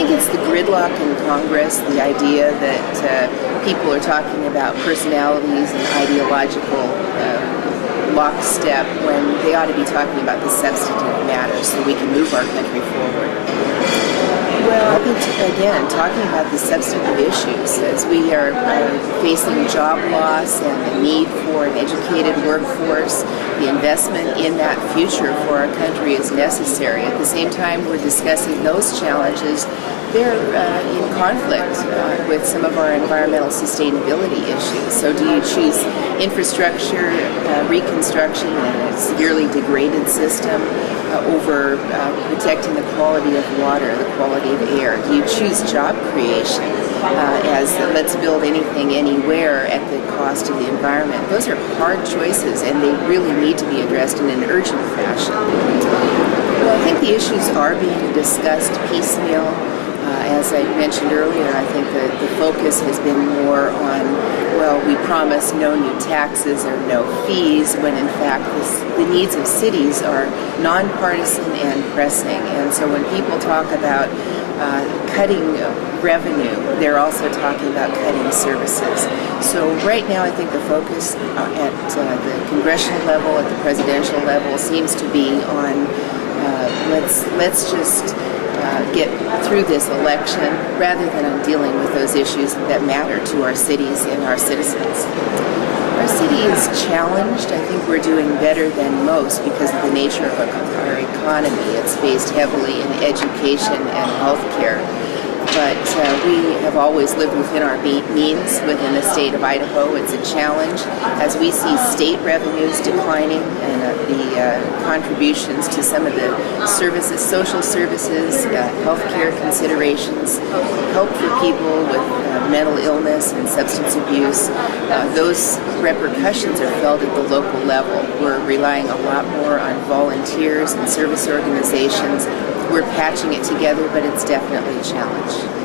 think it's the gridlock in Congress, the idea that people are talking about personalities and ideological lockstep when they ought to be talking about the substantive matters so we can move our country forward. Well, I think, again, talking about the substantive issues as we are facing job loss and the need for an educated workforce, the investment in that future for our country is necessary. At the same time, we're discussing those challenges. They're in conflict with some of our environmental sustainability issues. So do you choose infrastructure, reconstruction in a severely degraded system over protecting the quality of water, the quality of air? Do you choose job creation as let's build anything anywhere at the cost of the environment? Those are hard choices, and they really need to be addressed in an urgent fashion. Well, I think the issues are being discussed piecemeal. As I mentioned earlier, I think the focus has been more on, well, we promise no new taxes or no fees, when in fact the needs of cities are nonpartisan and pressing. And so when people talk about cutting revenue, they're also talking about cutting services. So right now I think the focus at the congressional level, at the presidential level, seems to be on let's just get through this election rather than on dealing with those issues that matter to our cities and our citizens. Our city is challenged. I think we're doing better than most because of the nature of our economy. It's based heavily in education and healthcare. But we have always lived within our means within the state of Idaho. It's a challenge as we see state revenues declining and the contributions to some of the services, social services, healthcare considerations, help for people with mental illness and substance abuse. Those repercussions are felt at the local level. We're relying a lot more on volunteers and service organizations. We're patching it together, but it's definitely a challenge.